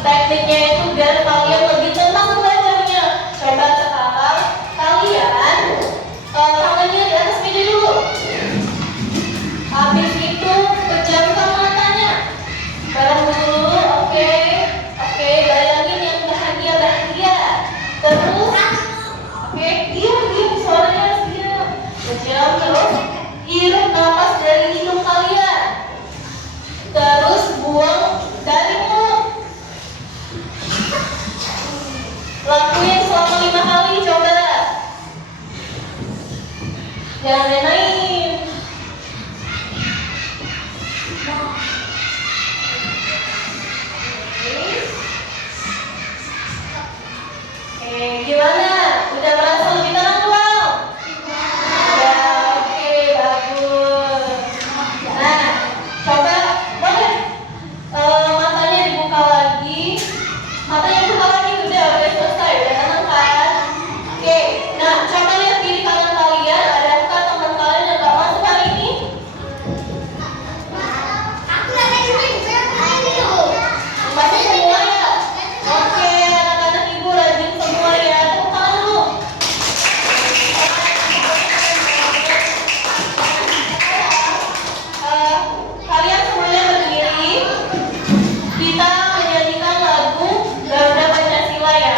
tekniknya itu biar kalian lebih tenang belajarnya. Coba sekarang kalian tangannya di atas meja dulu. Habis itu pejamkan matanya. Bareng dulu, oke, bayangin yang bahagia. Terus, oke, diam, suaranya diam. Pejam terus, hirup napas dari hidung kalian. Terus buang dari mulut. Lakuin selama 5 kali, coba. Jangan main-main. Gimana? Udah merasa lebih tenang belum? Ya, oke, bagus. Nah, coba boleh matanya dibuka lagi. Matanya dibuka lagi, udah selesai, udah tenang kan? Oke, nah coba lihat kiri kanan kalian, adakah teman kalian yang gak masuk hari ini? Masuk semua ya? Oke, anak-anak ibu rajin semua ya. Tepuk tangan dulu. Kalian semuanya berdiri. Kita menyanyikan lagu Garuda Pancasila ya.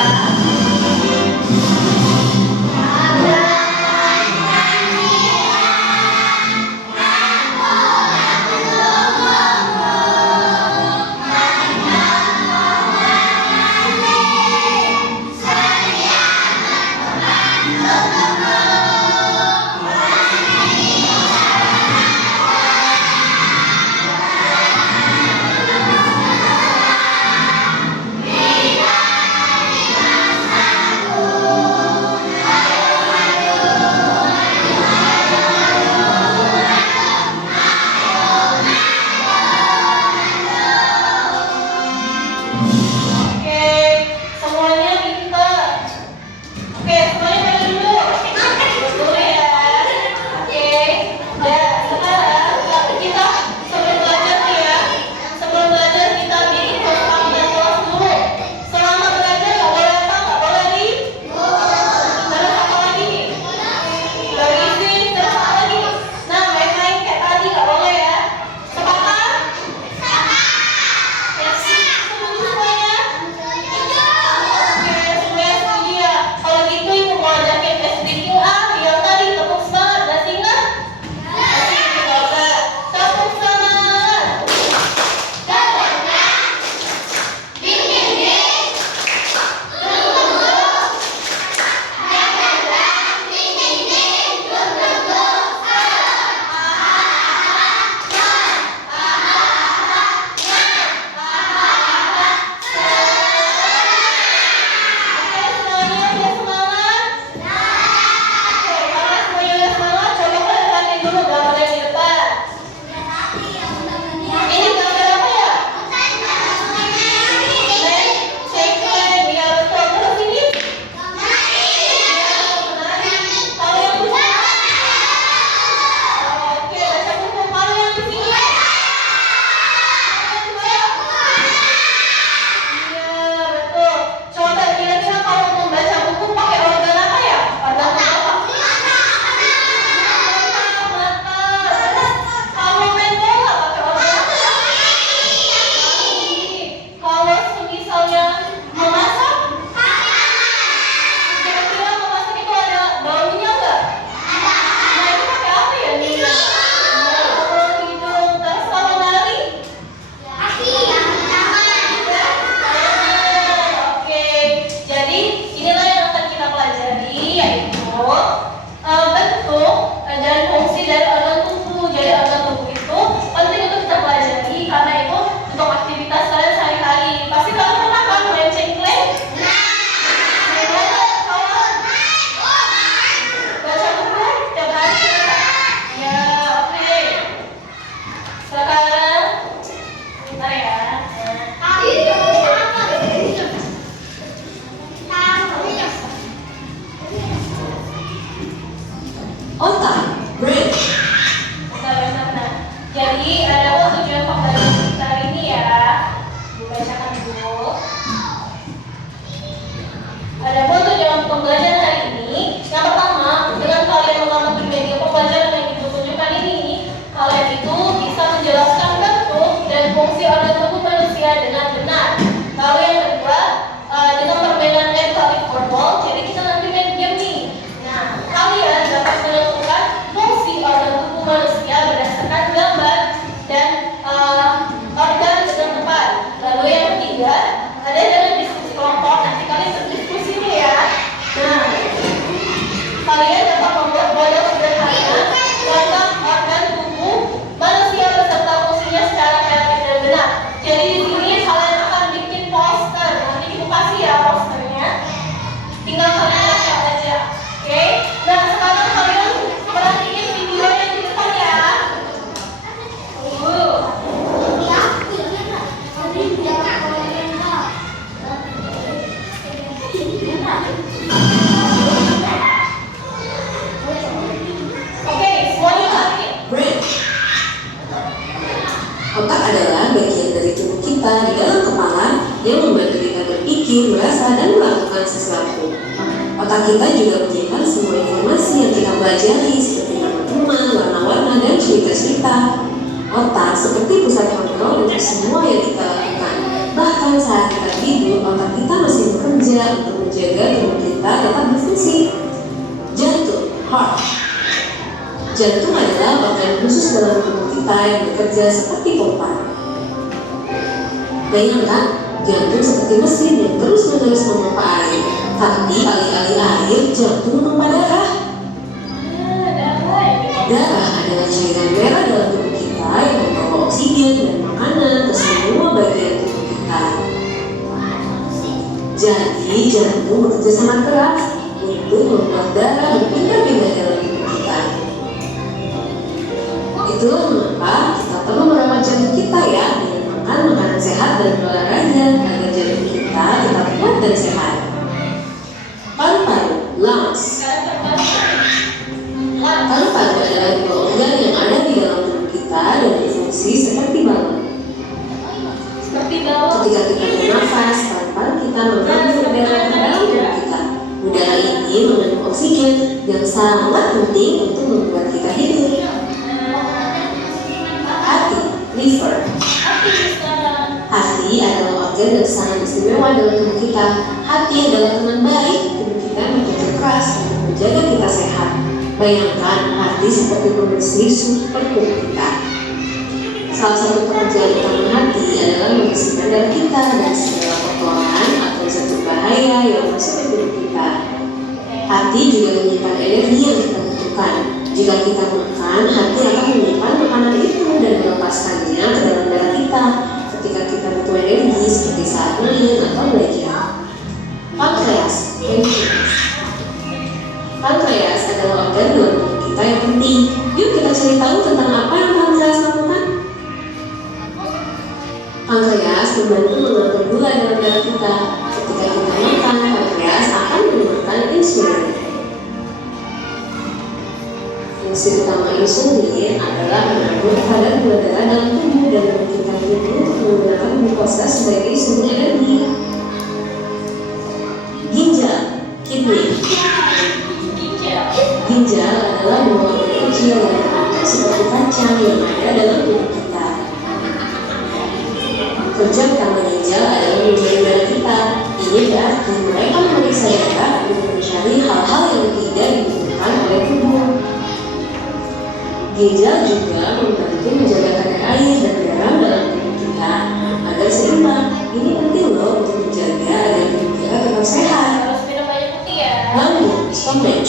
Ada dalam diskusi kelompok, nanti kalian berdiskusi nih ya. Nah, kalian dapat membuat model sederhana tentang organ tubuh manusia beserta fungsinya secara kreatif dan benar. Jadi di sini kalian akan bikin poster. Nanti ibu kasih ya posternya. Tinggal kalian lihat aja. Oke? Nah, sekarang kalian perhatiin video yang di depan ya. Oke, semuanya lagi. Otak adalah bagian dari tubuh kita di dalam kepala yang membantu kita berpikir, merasa, dan melakukan sesuatu. Otak kita juga menyimpan semua informasi yang kita pelajari seperti nama teman, warna-warna, dan cerita-cerita. Otak seperti pusat kontrol untuk semua yang kita lakukan. Bahkan saat kita tidur, otak kita masih bekerja untuk menjaga tubuh kita tetap berfungsi. Jantung, heart. Jantung adalah bagian khusus dalam tubuh kita yang bekerja seperti pompa. Bayangkan, jantung seperti mesin yang terus-menerus memompa air. Tapi alih-alih air, jantung memompa darah. Darah adalah cairan merah dalam tubuh kita yang membawa oksigen dan makanan ke semua bagian tubuh kita. Jadi, jantung bekerja sangat keras untuk membuat darah berpindah-pindah dalam tubuh kita. Itulah mengapa kita perlu merawat jantung kita ya, dengan makan makanan sehat dan berolahraga agar jantung kita tetap kuat dan sehat. Paru-paru, lungs. Paru-paru adalah dua organ yang ada di dalam tubuh kita dan berfungsi seperti balon. Ketika kita bernafas, paru-paru kita mengambil udara ke dalam tubuh kita. Udara ini mengandung oksigen yang sangat penting untuk membuat kita hidup. Hati, liver. Hati adalah organ yang sangat istimewa dalam tubuh kita. Hati adalah teman baik tubuh kita yang bekerja keras untuk menjaga kita sehat. Bayangkan hati seperti pembersih super tubuh kita. Salah satu pekerjaan utama hati adalah membersihkan darah kita dari segala kotoran atau zat berbahaya yang masuk ke tubuh kita. Hati juga menyimpan energi yang kita butuhkan. Jika kita makan, hati akan menyimpan makanan itu dan melepaskannya ke dalam darah kita ketika kita butuh energi seperti saat main atau belajar. Pankreas, pankreas adalah organ dalam tubuh kita yang penting. Yuk kita cari tahu tentang apa yang pankreas lakukan. Pankreas membantu mengatur gula dalam darah kita. Ketika kita makan, pankreas akan mengeluarkan insulin. Fungsi utama insulin adalah mengatur kadar gula darah dalam tubuh dan memungkinkan tubuh untuk menggunakan glukosa sebagai sumber energi. Ginjal, kidney. Ginjal adalah dua organ kecil yang bentuknya seperti kacang yang ada dalam tubuh kita. Kerja utama ginjal adalah menjaga darah kita. Ini berarti mereka memeriksa darah untuk mencari hal-hal yang tidak dibutuhkan oleh tubuh. Ginjal juga membantu menjaga kadar air dan garam dalam tubuh kita agar seimbang. Ini penting loh untuk menjaga agar tubuh kita tetap sehat. Harus minum banyak putih ya. Lambung, stomach.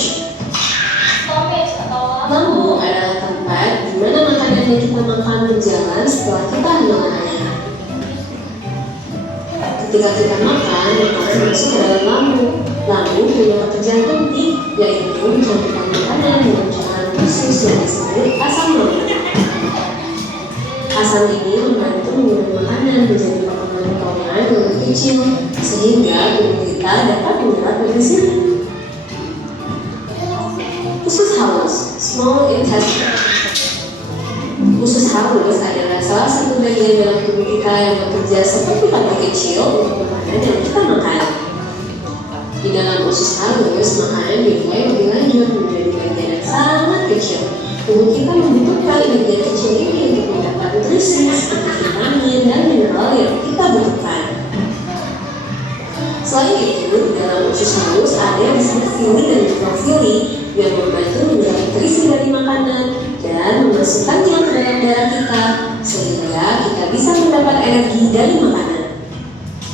Lambung adalah tempat di mana makanan yang kita makan berjalan setelah kita mengolah. Ketika kita makan, makanan masuk ke dalam lambung. Lambung punya pekerjaan penting, yaitu mencampurkan makanan dengan cairan khusus yang disebut asam lambung. Asam ini membantu mengubah makanan menjadi potongan-potongan yang lebih kecil, sehingga tubuh kita dapat menyerap nutrisinya. Usus halus, small intestine. Usus halus adalah salah satu bagian dalam tubuh kita yang bekerja seperti pantai kecil untuk makanan yang kita makan. Di dalam usus halus, makanan dimulai lebih lanjut menjadi bagian yang sangat kecil. Tubuh kita membutuhkan bagian kecil ini untuk mendapat nutrisi seperti vitamin dan mineral yang kita butuhkan. Selain itu, di dalam usus halus ada yang disebut fili dan mikrofili yang membantu menyerap nutrisi dari makanan dan memasukkannya ke dalam darah kita sehingga kita bisa mendapat energi dari makanan.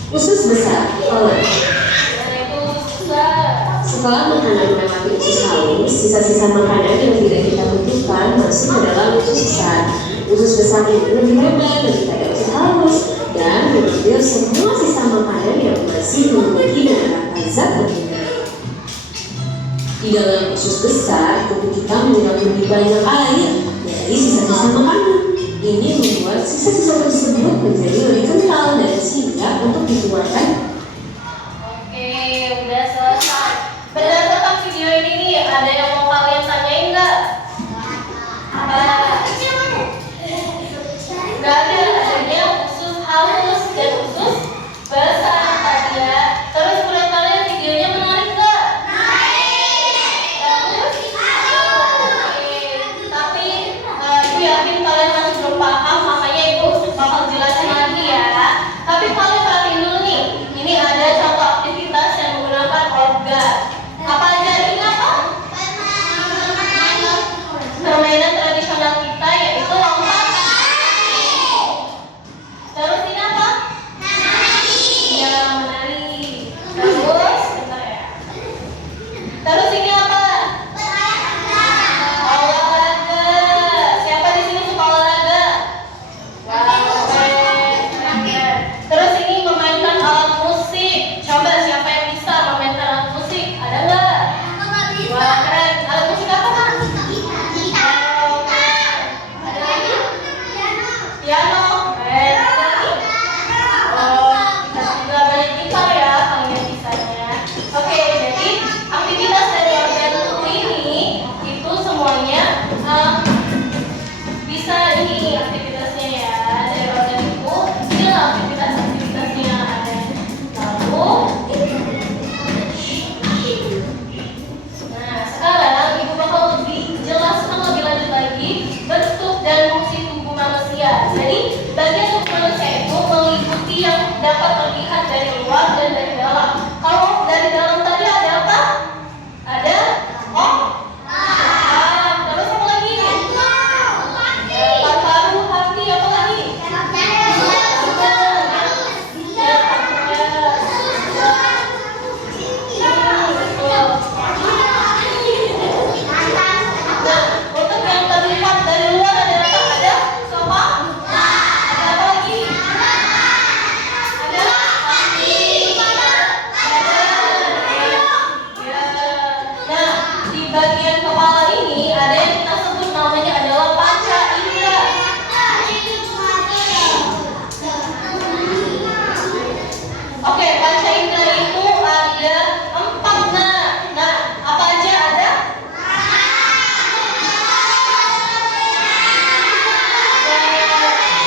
Usus besar, colon. Nah, itu susah. Setelah makanan melewati usus halus, sisa-sisa makanan yang tidak kita butuhkan masuk ke dalam usus besar. Usus besar ini lebih lebar daripada usus halus dan mengambil semua sisa makanan yang masih memiliki daratan zat berbeda. Di dalam usus besar, tubuh kita menyerap lebih banyak air dari sisa-sisa makanan. Ini membuat sisa-sisa tersebut menjadi lebih kental dan siap untuk dikeluarkan. Oke, udah selesai. Berdasarkan video ini nih, ada yang mau kalian tanyain nggak? Apa? Nggak ada, adanya usus halus dan usus besar tadi ya. Terus menurut kalian videonya menarik nggak? Bagus? Oke. Tapi ibu yakin kalian masih belum paham, makanya ibu bakal jelasin lagi ya. Tapi kalian perhatiin dulu nih, ini ada contoh aktivitas yang menggunakan organ. Apa aja ini apa? Permainan tradisional kita yaitu lompat. Terus ini apa? Ya, menari. Terus, bentar ya. Terus ini apa? Olahraga. Siapa di sini suka olahraga? Wow, keren. Terus ini memainkan alat musik. Coba siapa yang bisa memainkan alat musik? Ada nggak? Wah, keren. Alat musik apa kan? Oh, keren. Ada lagi? Piano. Keren. Ada lagi? Oh, kita juga banyak gitar ya kalian bisanya. Oke, jadi aktivitas dari organ tubuh ini itu semuanya bisa ini aktivitasnya ya dari organ tubuh. Inilah aktivitasnya ada. Lalu, nah sekarang ibu bakal lebih jelaskan lebih lanjut lagi bentuk dan fungsi tubuh manusia. Jadi bagian tubuh manusia itu meliputi yang dapat terlihat dari luar dan dari dalam. Kalau dari dalam tadi ada apa? Ada terus apa lagi? Paru-paru, hati, apa lagi? Untuk yang terlihat dari luar ada apa? Ada sofa? Ada apa lagi? Ada kaki. Nah, di bagian kepala ini ada yang kita sebut namanya adalah panca indera. Oke, panca indera itu ada 4. Nah, apa aja ada?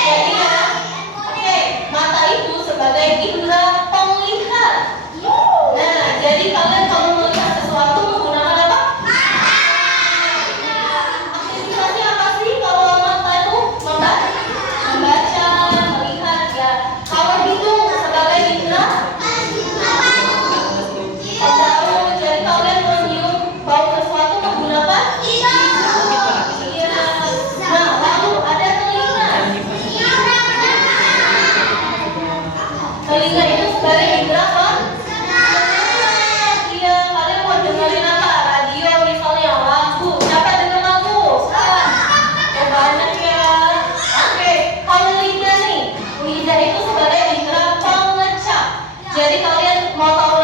Jadi ya, oke, mata itu sebagai indera penglihat. Nah, jadi kalian kalau melihat sesuatu menggunakan apa? Aktivitasnya apa sih kalau mata itu? Membaca, melihat ya. Kalau hidung sebagai indera pendaru, jadi kalian mencium bau sesuatu menggunakan iya. Nah, lalu ada telinga. Telinga itu sebagai indera iya, kalian mau dengerin apa? Radio misalnya, lagu. Siapa denger lagu? Ya banyak ya. Oke, kalau lidah nih, lidah itu sebagai indera pengecap. Jadi kalian mau tahu